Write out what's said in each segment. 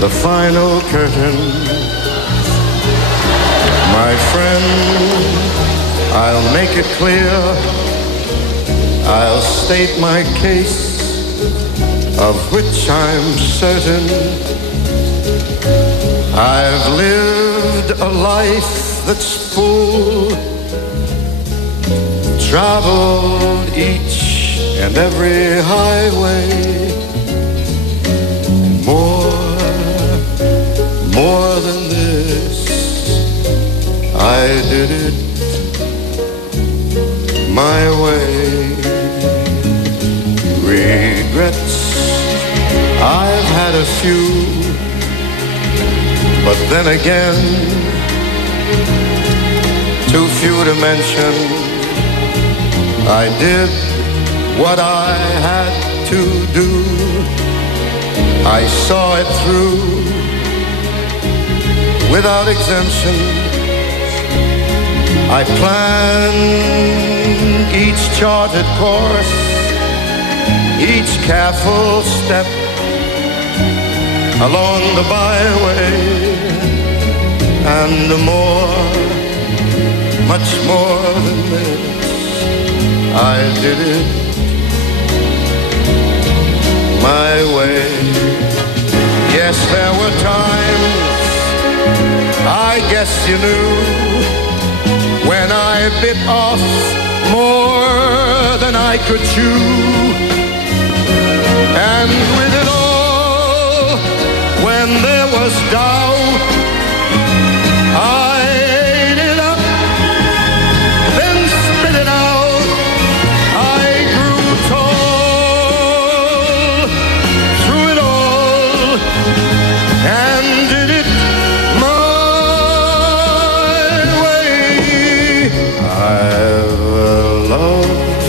the final curtain. My friend, I'll make it clear, I'll state my case, of which I'm certain. I've lived a life that's full, traveled each and every highway, and more than this, I did it my way. Regrets, I've had a few, but then again, too few to mention. I did what I had to do. I saw it through without exemption. I planned each charted course, each careful step along the byway, and much more than this, I did it my way. Yes, there were times, I guess you knew, when I bit off more than I could chew. And with it all, when there was doubt, I ate it up, then spit it out. I grew tall through it all, and did it my way. I've loved,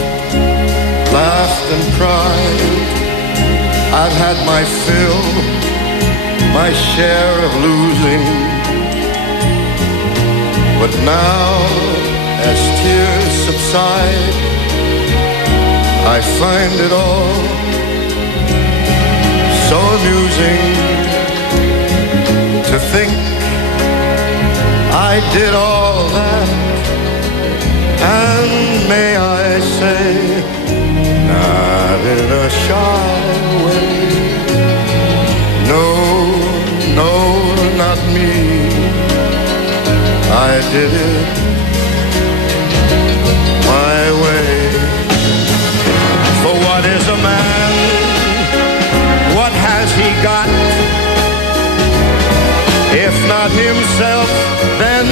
laughed and cried. I've had my fill, my share of losing. But now, as tears subside, I find it all so amusing to think I did all that. And may I say, not in a shy way. No, no, not me. I did it my way. For what is a man? What has he got? If not himself, then